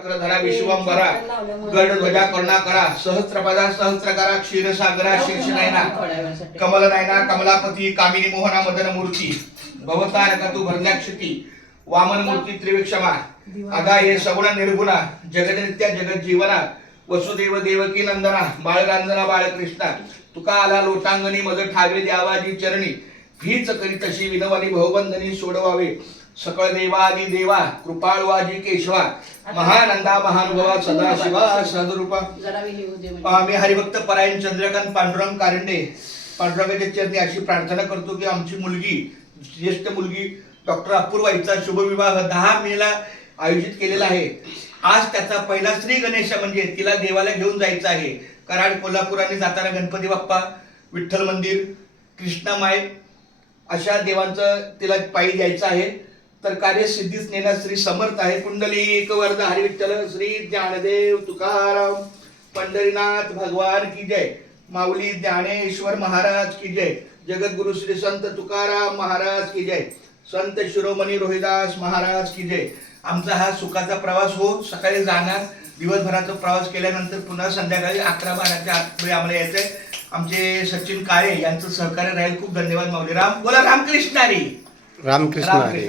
चक्रधरा विश्वंभरा गरुडध्वजा करुणाकरा सहस्रपदा सहस्रकारा क्षीरसागरा शीर्षनयना कमलनयना कमलापती कामिनी मोहना मदन मूर्ती भवतारकतु भरण्याक्षती वामन मूर्ती त्रिविक्षमा अगा ये सगुण निर्गुणा जगनित्या जगत जीवना वसुदेव देवकी नंदना बाळरांजना बाळकृष्णा तुका आला लोटांगणी मज ठावे द्यावाजी चरणी हीच करी तशी विनवानी भवबंधनी सोडवावे सकळ देवादी देवा कृपाळवाजी केशवा महानंदा महानुभवा सदाशिवा सदरूपा मी हरिभक्त परायण चंद्रकांत पांडुरंग कारंडे पांडुरंगाच्या चरणी अशी प्रार्थना करतो की आमची मुलगी ज्येष्ठ मुलगी डॉक्टर अपूर्वा हिचा शुभविवाह 10 मेला आयोजित केलेला आहे। आज त्याचा पहिला श्री गणेश म्हणजे तिला देवाला घेऊन जायचं आहे। कराड कोल्हापुराने जाताना गणपती बाप्पा विठ्ठल मंदिर कृष्णामाई अशा देवांचं तिला पायी द्यायचं आहे। तर कार्य सिद्धीस नेण्यास श्री समर्थ आहे। कुंडलिक वरद हरी विठ्ठल श्री ज्ञानदेव तुकाराम पंढरीनाथ भगवान की जय। माऊली ज्ञानेश्वर महाराज की जय। जगद्गुरु श्री संत तुकाराम महाराज की जय। संत शिरोमणी रोहिदास महाराज की जय। आमचा हा सुखाचा प्रवास हो। सकाळी जाणार दिवसभराचा प्रवास केल्यानंतर पुन्हा संध्याकाळी 11-12च्या आत आम्हाला यायचंय। आमचे सचिन काळे यांचं सहकार्य राहील। खूप धन्यवाद माऊली राम बोला रामकृष्ण हरी रामकृष्ण हरी।